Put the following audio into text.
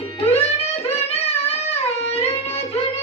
धुन धुन अरुण धुन